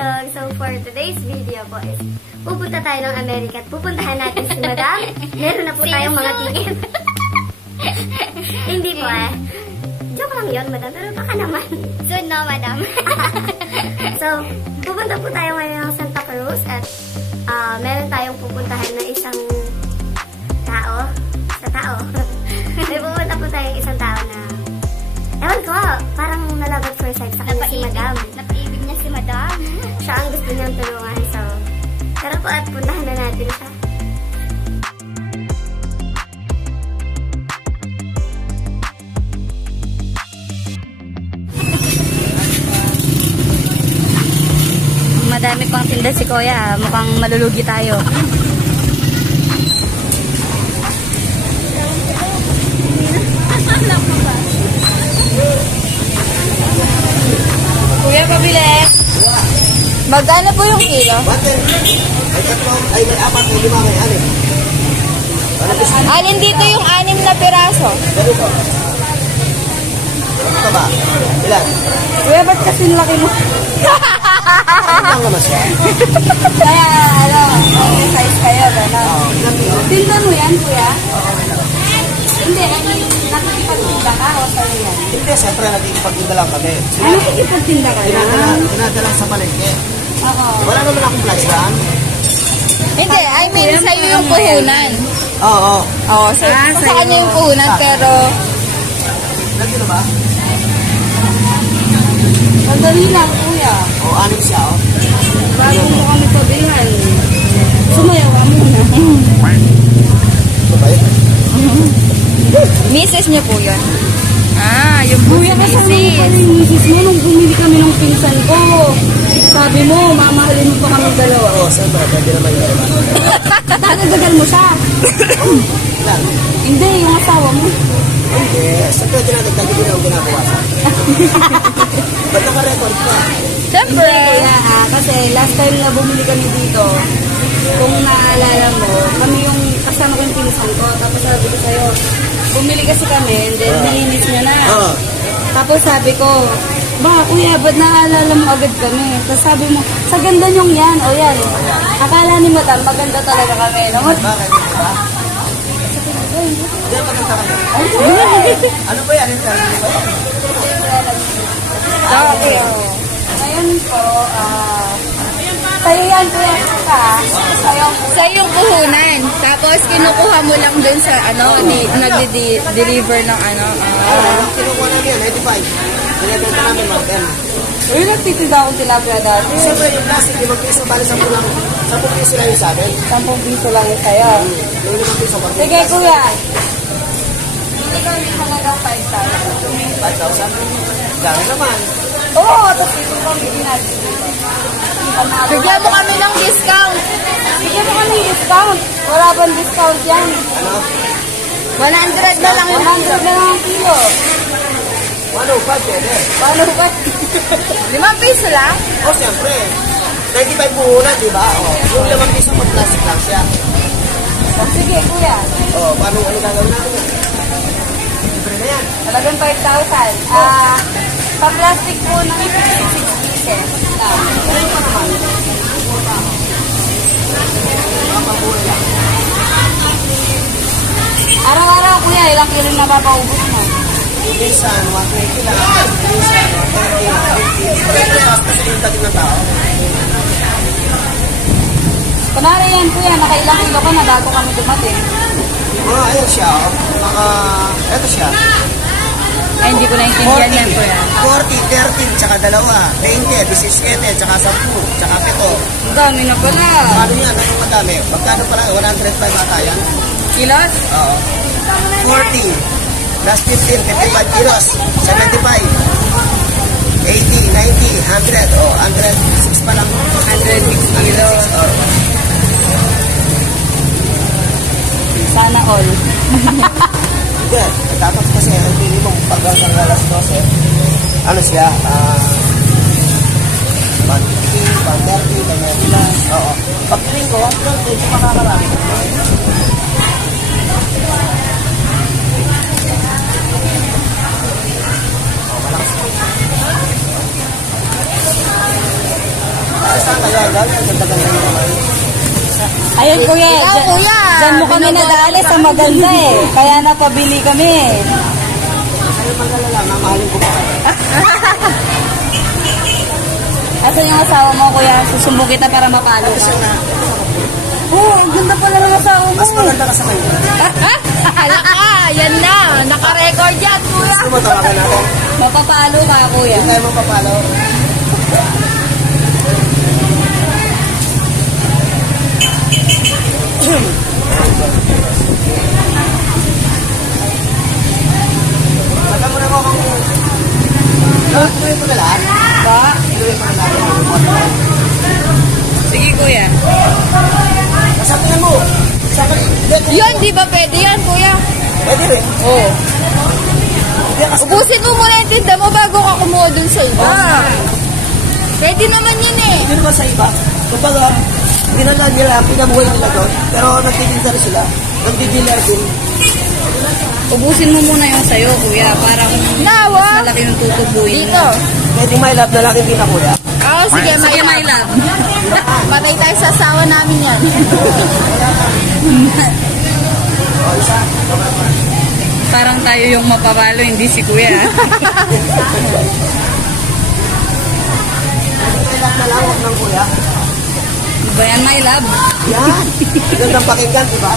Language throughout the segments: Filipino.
vlog. So for today's video po is pupunta tayo ng Amerika at pupuntahan natin si Madam. Meron na po tayong mga ticket. Hindi po eh. Joke lang yun, Madam. Pero baka naman. Soon no, Madam. So, pupunta po tayo ngayon ng Santa Cruz at meron tayong pupuntahan na isang tao. May pupunta po tayong isang tao na ewan ko, parang nalabat first sight sa kanya si Madam. Napaibig niya si Madam. Siya ang gusto niyang tulungan. So, tara po at puntahan na natin siya. Madami pang tinda si Kuya. Mukhang malulugi tayo. Kuya, pabili. Magkano po yung kilo? Ay, may apat, may lima, may anim. Alin dito yung 6 na piraso? Ganito. Ano ka ba? Ilan? Kuya, ba't kasi laki mo? Ano naman siya? Kaya, okay size kayo, gano'n. Tinda mo yan, Kuya? Hindi, nakikipagtinda ka o sa'yo yan? Hindi, siyempre nagkikipagtinda lang kami. Ano nakikipagtinda ka lang? Dinadala sa palengke. Oo. Wala naman akong flash daan. Hindi, I mean, sa'yo yung puhunan. Oo. Oo, sa kanya yung puhunan, pero... Nandito ba? Madali lang, Kuya. Oo, anim siya, oh. Bago mo kami sabihan. Sumayaw ka muna. Ito ba yun? Misis niyo po yun? Ah, yung Kuya Kasama mo pa rin yung misis mo nung bumili kami ng pinsan ko. Sabi mo, mamahalin mo pa kami dalawa. Oo, siyempre, pwede naman yun. Dadagal mo siya. Ilan? Hindi, yung asawa mo. Hindi, siyempre dinadagdag din ang ginagawa sa akin. Ba't naka-record pa? Siyempre. Kuya, kasi last time na bumili kami dito, kung naalala mo, kami yung kasama ko yung pinsan ko. Tapos sabi ko sa'yo, bumili kasi kami, and then nilinis niya na. Oo. Tapos sabi ko, ba, kuya, ba't naalala mo agad kami? Tapos sabi mo, sa ganda niyong yan, o yan. Akala ni Madam, maganda talaga kami. No? Bakit? Diba? Hindi, maganda kami. Ano ba yan? Okay. Ngayon po, sa'yo yan, kuya, Sa yung puhunan. Tapos, kinukuha mo lang dun sa, nagde-deliver ng Kinukuha namin yan, 95. Binibenta namin mga 10. Uy, nagtitinda akong tilapia dati. Siyempre yung plastic, yung mag-piso, bali 10 lang. 10 piso lang yung sa amin. 10 piso lang yung sa'yo. Yung 5 piso, pag Sige, kuya. Hindi ka rin halagang 5,000. 5,000. Dami naman. Oo, tapos ito pang bigyan natin. Bigyan mo kami ng discount. Bigyan mo kami discount. Wala bang discount yan? Ano? 100 na lang yung 100 na lang ang kilo. 105, pwede. Paano ba? 5 piso lang. O, siyempre. 95 puhunan, di ba? O, yung 5 piso, mag-plastic lang siya. Sige, kuya. O, paano gagawin natin yan? Libre na yan. Talagang 5,000. Pa-plastic po ng 56 pieces. Ano pa naman? Araw-araw, kuya, ilang kilo na papaubos mo? Minsan, 120 lang. Minsan, 130, 50. Pero kasi yung dating ng tao. Kunwari yan, kuya, nakailang kilo ka na bago kami dumating. Ayun siya, o. Eto siya. Ay, hindi ko naintindihan yan, Kuya. 40, 30, tsaka 2. 20, 17, tsaka 10, tsaka 7. Ang dami na pala. Ano yan? Anong madami? Magkano pala? 105 ata yan? Kilos? Oo. 40 plus 15, 55 kilos. 75. 80, 90, 100. Oh, 106 pa lang. 106 kilos. Oh. Sana all. Hindi. Dapat kasi ang minimum paggang ng alas 12. Ano siya? 150, 130, ganyan sila. Oo. Pag linggo, 130, makakarami. Saan kaya galing? Ang ganda-ganda nyo naman. Ayun kuya, Ikaw, kuya. dyan mo kami nadali sa maganda eh. Kaya napabili kami. Ano mag-alala? Mamahalin ko pa kayo. Asan yung asawa mo kuya? Susumbo kita para mapalo ka. Oh, ang ganda pala ng asawa mo. Mas maganda ka sa kanya. Yan na. Naka-record yan, kuya. Gusto mo tawagan natin? Mapapalo ka kuya. Hindi tayo mapapalo. Alam mo na mo kung... Tuloy mo na lahat? Ba? Tuloy mo na lahat. Sige kuya. Kasabihan mo. Yun, di ba pwede yan, kuya? Pwede rin. Oo. Hindi kasi... Ubusin mo muna yung tinda mo bago ka kumuha dun sa iba. Pwede naman yun eh. Hindi naman sa iba. Kumbaga, dinala nila, pinabuhay nila doon. Pero nagtitinda rin sila. Nagdi-dealer din. Ubusin mo muna yung sayo kuya. Para kung Nawa. mas malaki yung tutubuin Dito. mo. Pwede may love na lang hindi na kuya. Oo, sige, Sige my love. Patay tayo sa asawa namin yan. Parang tayo yung mapapalo, hindi si kuya. May love na lang, huwag ng kuya. Ano ba yan my love? Yan. Gandang pakinggan, diba?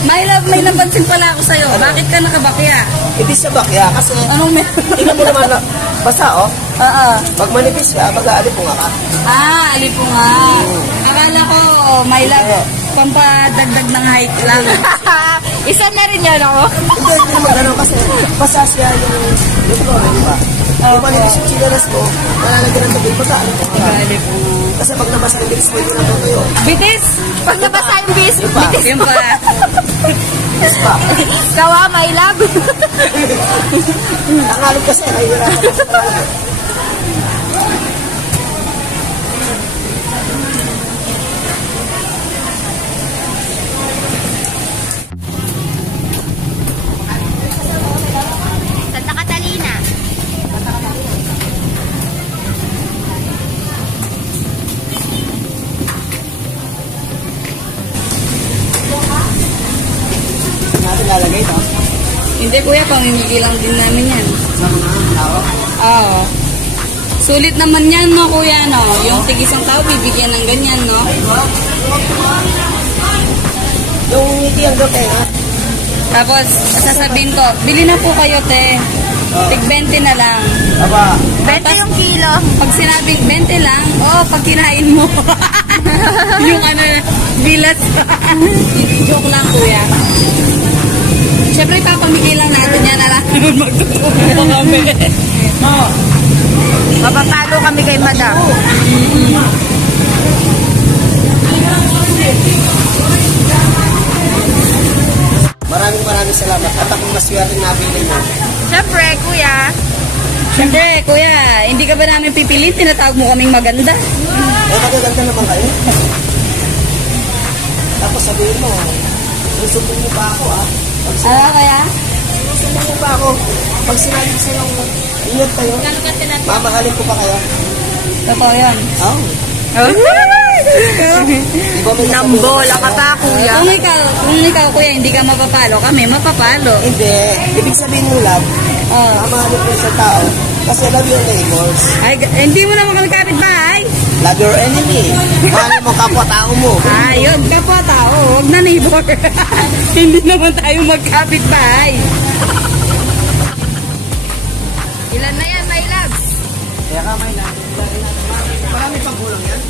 My love, may napansin pala ako sa'yo. Bakit ka nakabakya? Hindi sa bakya. Kasi, Anong meron? tingnan mo naman na, basta oh, Oo. pag manipis ka, mag-aalip mo nga ka. Ah, alipo nga. Akala ko, my love, pampadagdag ng height lang. Isa na rin yan ako. Hindi naman ganun kasi, basta siya yung problem, diba? Kung manipis yung chinelas mo, malalagyan ng tubig, mag-aalip mo nga. Alipo. Kasi pag nabasa yung bilis mo, hindi na tutuyo. Bitis! Pag nabasa yung bis, Yung pa. Yung pa. Bilis pa. kawa, my love. Nangalip kasi, nahihirapan ka sa trabaho. Santa Catalina. Natin lalagay ito. Hindi kuya, pamimili lang din namin yan. Sa mga tao. Oo. Sulit naman yan, no, kuya, no? Yung tig-isang tao, bibigyan ng ganyan, no? Yung ngiti ang dote, ha? Tapos, sasabihin ko, bili na po kayo, te. Tig 20 na lang. Aba, 20 yung kilo. Pag sinabing 20 lang, oh, pag kinain mo. Yung ano, bilas. Joke lang, kuya. Siyempre, papamigay lang natin yan. Alam naman magtutubo kami. Mapapalo kami kay madam. maraming salamat. At akong maswerte napili mo. Siyempre, kuya. Siyempre, kuya, hindi ka ba namin pipiliin? Tinatawag mo kaming maganda. Magaganda naman kayo. Tapos sabihin mo, susubok mo pa ako, ha? Ano kaya? Susubok mo pa ako. Pag sinabi ko sa'yo, ingat kayo. Mamahalin ko pa kayo. Totoo yan. Oh. Nambola ka pa, kuya. Kung ikaw, kuya, hindi ka mapapalo, kami mapapalo. Hindi. Ibig sabihin mo love, mamahalin ko sa tao. Kasi love your neighbors. Ay, hindi mo naman kami kapitbahay. Love your enemy. Mahalin mo kapwa-tao mo. Ayun, kapwa tao, huwag na neighbor. Hindi naman tayo magkapitbahay. Ilan na yan, my loves? Kaya ka may love. Marami pang kulang yan.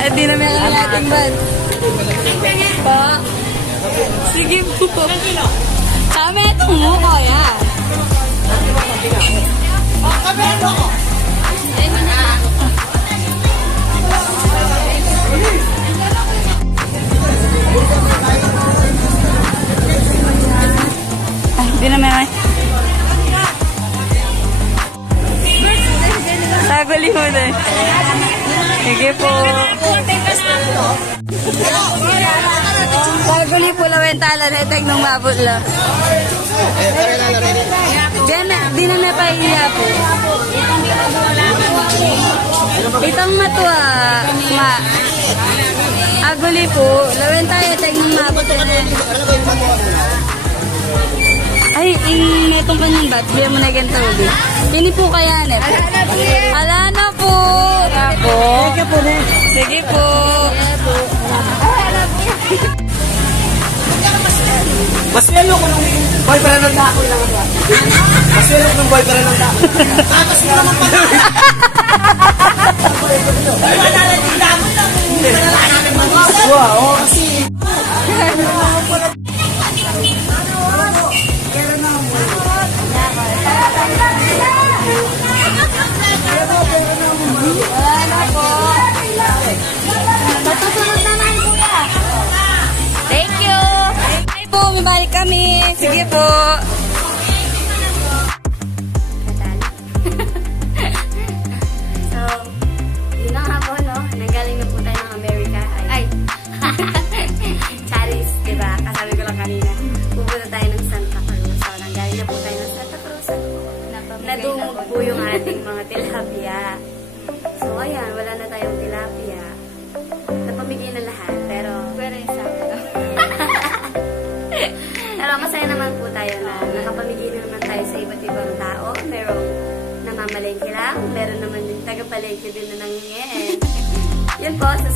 Ay, di na meron nating bad. Pa. Sige po. Kami itong mo, kuya. Ay, di na meron. Saguli mo din. Sige po. Saguli po lawentala na itig nung mabutla. Di na napahiya po. Itong matua. Ma. Aguli po. Lawentala itig nung mabutla na. Ay, itong kanyang bat. Biya mo na ganito. Kini po kaya net. Ala na po. Ako. Sige po. Sige po. Maselo ko nung boyfriend ng dako lang ba? Maselo ko nung boyfriend ng dako. Tapos mo naman pala. Wow, kasi. Wala na po. Matusunod naman, kuya. Thank you. Ay po, may balik kami. Sige po. So, yun na nga po, no? Nanggaling na po tayo ng Amerika. Ay, Charis, diba? Kasabi ko lang kanina. Pupunta tayo ng Santa Cruz. So, nanggaling na po tayo ng Santa Cruz. Nadumog po yung ating mga tilapia. So, ayan, wala na tayong tilapia. Napamigay na lahat, pero yung sa akin. Pero masaya naman po tayo na nakapamigay naman tayo sa iba't ibang tao. Merong namamalengke lang, meron naman din tagapalengke din na nangyayari. Yun po, sa